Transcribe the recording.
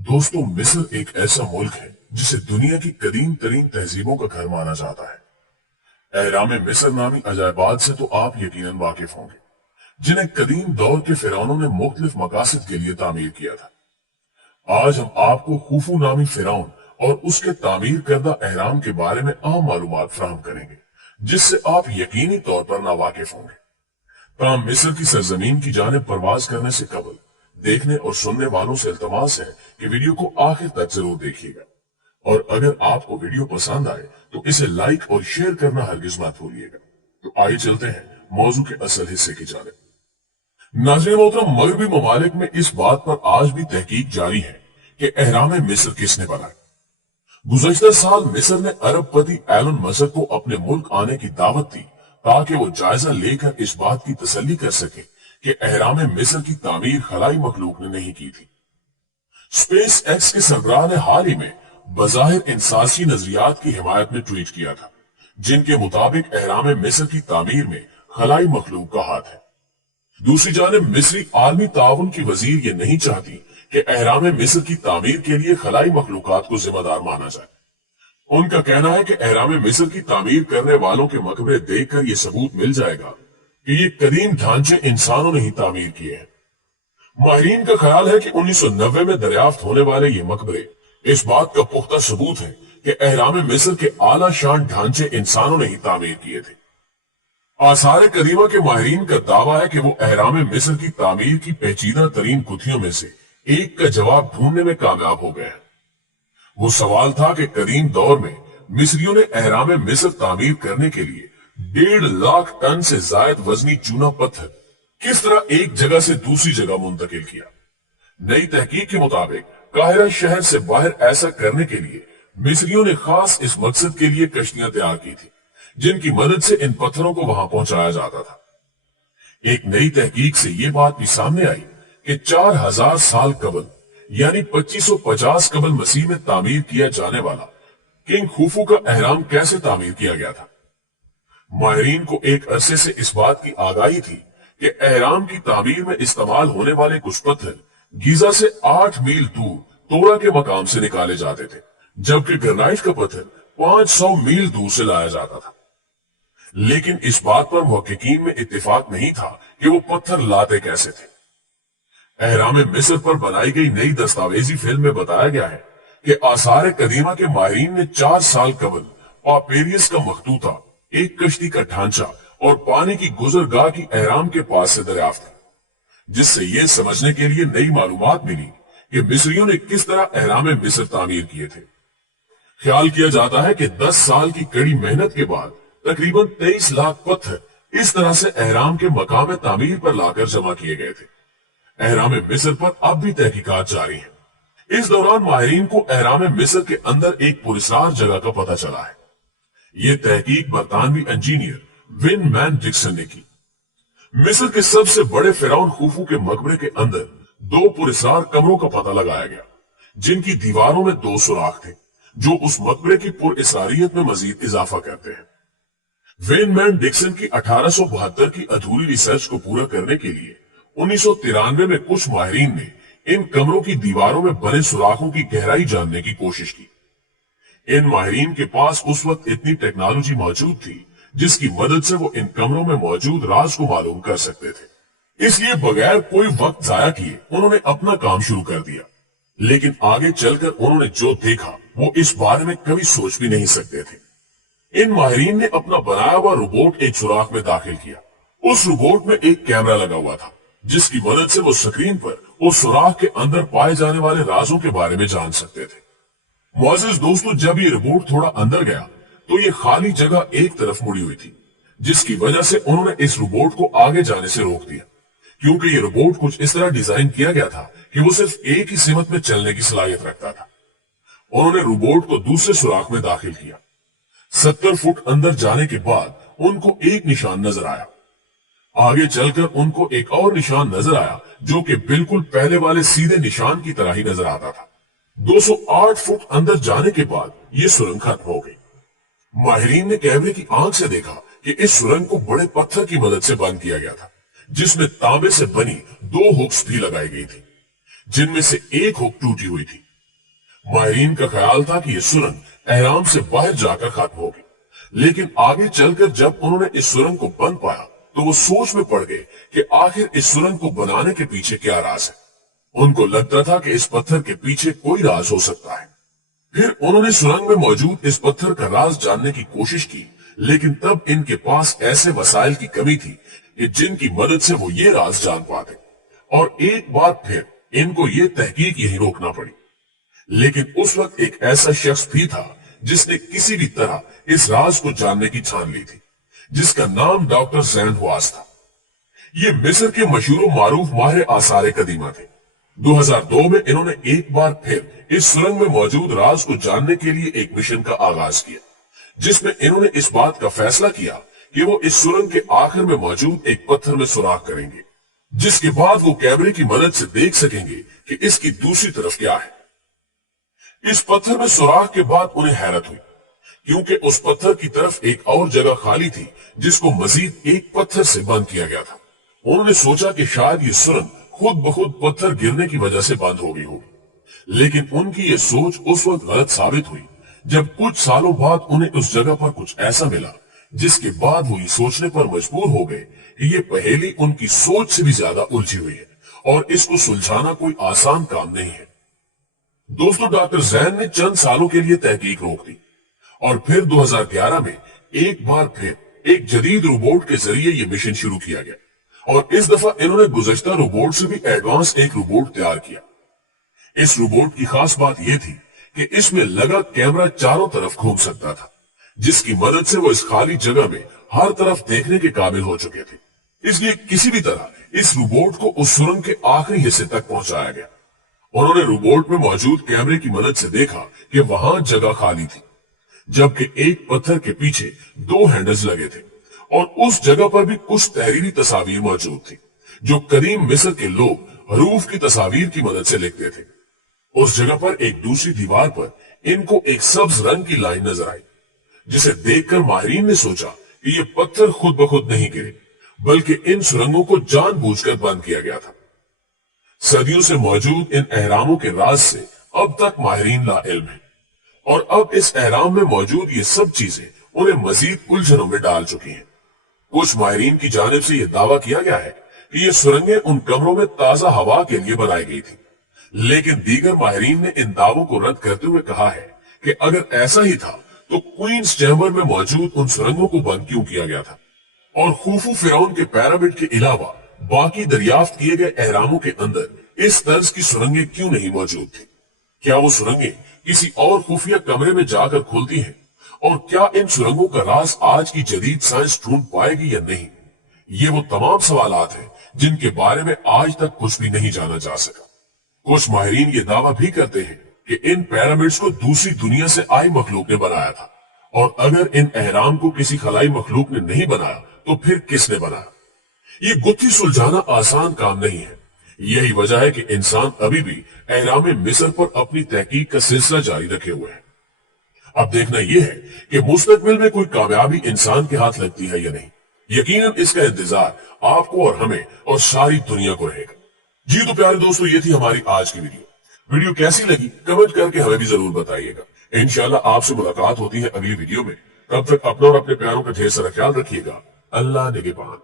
दोस्तों, मिस्र एक ऐसा मुल्क है जिसे दुनिया की कदीम तरीन तहजीबों का घर माना जाता है। एहराम मिस्र नामी अजायबात से तो आप यकीनन वाकिफ होंगे, जिन्हें कदीम दौर के फिरौनों ने मुख्तलिफ मकासद के लिए तामीर किया था। आज हम आपको खुफू नामी फिरौन और उसके तामीर करदा एहराम के बारे में अहम मालूमात फराहम करेंगे, जिससे आप यकीनी तौर पर नावाकिफ होंगे। ताम मिस्र की सरजमीन की जानिब परवाज करने से कबल देखने और सुनने वालों से इल्तमास है कि वीडियो को आखिर तक जरूर देखिएगा, और अगर आपको वीडियो पसंद आए तो इसे लाइक और शेयर करना हरगिज मत भूलिएगा। तो आइए चलते हैं मौजू के असल हिस्से की जानिब। नाज़रीन मोहतरम, मगरबी ममालिक में इस बात पर आज भी तहकीक जारी है कि एहराम मिस्र किसने बनाया। गुज़श्ता साल मिस्र ने अरबपति एलन मसक को अपने मुल्क आने की दावत दी ताकि वो जायजा लेकर इस बात की तसल्ली कर सके कि एहराम मिस्र की तामीर खलाई मखलूक ने नहीं की थी। स्पेस एक्स के सरबराह ने हाल ही में बज़ाहिर इंसासी नजरियात की हिमायत में ट्वीट किया था, जिनके मुताबिक एहराम मिस्र की तामीर में खलाई मखलूक का हाथ है। दूसरी जानिब मिस्री आलमी ताउन की वजीर ये नहीं चाहती कि एहराम मिस्र की तामीर के लिए खलाई मखलूकात को जिम्मेदार माना जाए। उनका कहना है कि एहराम मिस्र की तामीर करने वालों के मकबरे देखकर यह सबूत मिल जाएगा कि ये कदीम ढांचे इंसानों ने ही तामीर किए हैं। माहिरीन का ख्याल है कि 1990 में दरियाफ्त होने वाले ये मकबरे इस बात का पुख्ता सबूत है कि एहराम मिस्र के आला शान ढांचे इंसानों ने ही तामीर किए थे। आसार कदीमा के माहिरीन का दावा है कि वो एहराम मिस्र की तामीर की पेचीदा तरीन गुत्थियों में से एक का जवाब ढूंढने में कामयाब हो गए हैं। वो सवाल था कि कदीम दौर में मिस्रियों ने एहराम मिस्र तामीर करने के लिए 1.5 लाख टन से जायद वजनी चूना पत्थर किस तरह एक जगह से दूसरी जगह मुंतकिल किया। नई तहकीक के मुताबिक काहिरा शहर से बाहर ऐसा करने के लिए मिस्रियों ने खास इस मकसद के लिए कश्तियां तैयार की थी, जिनकी मदद से इन पत्थरों को वहां पहुंचाया जाता था। एक नई तहकीक से ये बात भी सामने आई कि 4000 साल कबल यानी 2550 कबल मसीह में तामीर किया जाने वाला किंग खुफू का एहराम कैसे तामीर किया गया था। माहिरीन को एक अरसे से इस बात की आगाही थी कि एहराम की तामीर में इस्तेमाल होने वाले कुछ पत्थर गीजा से 8 मील दूर तोरा के मकाम से निकाले जाते थे, जबकि ग्रेनाइट का पत्थर 500 मील दूर से लाया जाता था। लेकिन इस बात पर मुहक्किकीन में इत्तेफाक नहीं था कि वो पत्थर लाते कैसे थे। एहराम मिस्र पर बनाई गई नई दस्तावेजी फिल्म में बताया गया है कि आसार कदीमा के माहिरीन ने 4 साल कबल पापेरियस का मखतूता, एक कश्ती का ढांचा और पानी की गुजरगाह की एहराम के पास से दरियाफ्त की, जिससे यह समझने के लिए नई मालूमात मिली कि मिस्रियों ने किस तरह एहराम मिस्र तामीर किए थे। ख्याल किया जाता है कि 10 साल की कड़ी मेहनत के बाद तकरीबन 23 लाख पत्थर इस तरह से एहराम के मकाम तामीर पर लाकर जमा किए गए थे। एहराम मिस्र पर अब भी तहकीकात जारी है। इस दौरान माहिरीन को एहराम मिस्र के अंदर एक पुरस्कार जगह का पता चला है। ये तहकीक बरतानवी इंजीनियर विन मैन डिक्सन ने की। मिस्र के सबसे बड़े फिरौन खुफू के मकबरे के अंदर 2 पुरस्कार कमरों का पता लगाया गया, जिनकी दीवारों में 2 सुराख थे, जो उस मकबरे की पुरअसारियत में मजीद इजाफा करते हैं। विन मैन डिक्सन की 1872 की अधूरी रिसर्च को पूरा करने के लिए 1993 में कुछ माहिरीन ने इन कमरों की दीवारों में बने सुराखों की गहराई जानने की कोशिश की। इन माहिरीन के पास उस वक्त इतनी टेक्नोलॉजी मौजूद थी जिसकी मदद से वो इन कमरों में मौजूद राज को मालूम कर सकते थे। इसलिए बगैर कोई वक्त जाया किए उन्होंने अपना काम शुरू कर दिया। लेकिन आगे चलकर उन्होंने जो देखा वो इस बारे में कभी सोच भी नहीं सकते थे। इन माहिरीन ने अपना बनाया हुआ रोबोट एक सुराख में दाखिल किया। उस रोबोट में एक कैमरा लगा हुआ था, जिसकी मदद से वो स्क्रीन पर उस सुराख के अंदर पाए जाने वाले राजों के बारे में जान सकते थे। मुअज़्ज़िज़ दोस्तों, जब ये रोबोट थोड़ा अंदर गया तो ये खाली जगह एक तरफ मुड़ी हुई थी, जिसकी वजह से उन्होंने इस रोबोट को आगे जाने से रोक दिया, क्योंकि ये रोबोट कुछ इस तरह डिजाइन किया गया था कि वो सिर्फ एक ही सिमत में चलने की सलाहियत रखता था। उन्होंने रोबोट को दूसरे सुराख में दाखिल किया। 70 फुट अंदर जाने के बाद उनको एक निशान नजर आया। आगे चलकर उनको एक और निशान नजर आया, जो कि बिल्कुल पहले वाले सीधे निशान की तरह ही नजर आता था। 208 फुट अंदर जाने के बाद ये सुरंग खत्म हो गई। माहिरीन ने कैमरे की आंख से देखा कि इस सुरंग को बड़े पत्थर की मदद से बंद किया गया था, जिसमें तांबे से बनी 2 हुक्स भी लगाई गई थी, जिनमें से एक हुक टूटी हुई थी माहिरीन का ख्याल था कि यह सुरंग एहराम से बाहर जाकर खत्म होगी, लेकिन आगे चलकर जब उन्होंने इस सुरंग को बंद पाया तो वो सोच में पड़ गए कि आखिर इस सुरंग को बनाने के पीछे क्या राज है। उनको लगता था कि इस पत्थर के पीछे कोई राज हो सकता है। फिर उन्होंने सुरंग में मौजूद इस पत्थर का राज जानने की कोशिश की, लेकिन तब इनके पास ऐसे वसाइल की कमी थी कि जिनकी मदद से वो ये राज जान पाते। और एक बार फिर इनको ये तहकीक यही रोकना पड़ी। लेकिन उस वक्त एक ऐसा शख्स भी था जिसने किसी भी तरह इस राज को जानने की ठान ली थी, जिसका नाम डॉक्टर जैन हुआस था। ये मिस्र के मशहूर मारूफ माहिर आसार कदीमा थे। 2002 में इन्होंने एक बार फिर इस सुरंग में मौजूद राज को जानने के लिए एक मिशन का आगाज किया, जिसमें इन्होंने इस बात का फैसला किया कि वो इस सुरंग के आखिर में मौजूद एक पत्थर में सुराख करेंगे, जिसके बाद वो कैमरे की मदद से देख सकेंगे कि इसकी दूसरी तरफ क्या है। इस पत्थर में सुराख के बाद उन्हें हैरत हुई, क्योंकि उस पत्थर की तरफ एक और जगह खाली थी जिसको मजीद एक पत्थर से बंद किया गया था। उन्होंने सोचा कि शायद ये सुरंग खुद ब खुद पत्थर गिरने की वजह से बंद हो गई होगी, लेकिन उनकी ये सोच उस वक्त गलत साबित हुई जब कुछ सालों बाद उन्हें उस जगह पर कुछ ऐसा मिला जिसके बाद वो ये सोचने पर मजबूर हो गए कि ये पहेली उनकी सोच से भी ज्यादा उलझी हुई है और इसको सुलझाना कोई आसान काम नहीं है। दोस्तों, डॉक्टर जैन ने चंद सालों के लिए तहकीक रोक दी और फिर 2011 में एक बार फिर एक जदीद रोबोट के जरिए ये मिशन शुरू किया गया और इस दफा इन्होंने गुज़श्ता रोबोट से भी एडवांस एक रोबोट तैयार किया। इस रोबोट की खास बात यह थी कि इसमें लगा कैमरा चारों तरफ घूम सकता था, जिसकी मदद से वो इस खाली जगह में हर तरफ देखने के काबिल हो चुके थे। इसलिए किसी भी तरह इस रोबोट को उस सुरंग के आखिरी हिस्से तक पहुंचाया गया। उन्होंने रोबोट में मौजूद कैमरे की मदद से देखा कि वहां जगह खाली थी, जबकि एक पत्थर के पीछे 2 हैंडल्स लगे थे और उस जगह पर भी कुछ तहरीरी तस्वीर मौजूद थी जो कदीम मिस्र के लोग हरूफ की तस्वीर की मदद से लिखते थे। उस जगह पर एक दूसरी दीवार पर इनको एक सब्ज रंग की लाइन नजर आई, जिसे देखकर माहिरीन ने सोचा कि ये पत्थर खुद ब खुद नहीं गिरे, बल्कि इन सुरंगों को जानबूझकर बंद किया गया था। सदियों से मौजूद इन एहरामों के राज से अब तक माहिरीन लाइल्म है और अब इस एहराम में मौजूद ये सब चीजें उन्हें मजीद उलझनों में डाल चुकी हैं। कुछ माहिरीन की जानिब से यह दावा किया गया है कि ये सुरंगें उन कमरों में ताजा हवा के लिए बनाई गई थी, लेकिन दीगर माहिरीन ने इन दावों को रद्द करते हुए कहा है कि अगर ऐसा ही था तो क्वींस चैम्बर में मौजूद उन सुरंगों को बंद क्यों किया गया था और खूफू फिरौन के पिरामिड के अलावा बाकी दरियाफ्त किए गए एहरामों के अंदर इस तर्ज की सुरंगें क्यों नहीं मौजूद थी। क्या वो सुरंगें किसी और खुफिया कमरे में जाकर खुलती हैं और क्या इन सुरंगों का राज आज की जदीद साइंस ढूंढ पाएगी या नहीं। ये वो तमाम सवालात हैं जिनके बारे में आज तक कुछ भी नहीं जाना जा सका। कुछ माहिरीन ये दावा भी करते हैं कि इन पिरामिड्स को दूसरी दुनिया से आई मखलूक ने बनाया था और अगर इन एहराम को किसी खलाई मखलूक ने नहीं बनाया तो फिर किसने बनाया। ये गुत्थी सुलझाना आसान काम नहीं है। यही वजह है कि इंसान अभी भी एहराम मिस्र पर अपनी तहकीक का सिलसिला जारी रखे हुए है। अब देखना यह है कि मुस्तकबिल में कोई कामयाबी इंसान के हाथ लगती है या नहीं। यकीनन इसका इंतजार आपको और हमें और सारी दुनिया को रहेगा। जी तो प्यारे दोस्तों, ये थी हमारी आज की वीडियो कैसी लगी कमेंट करके हमें भी जरूर बताइएगा। इंशाल्लाह आपसे मुलाकात होती है अगली वीडियो में। तब तक अपना और अपने प्यारों का ढेर सारा ख्याल रखिएगा। अल्लाह निगहबान।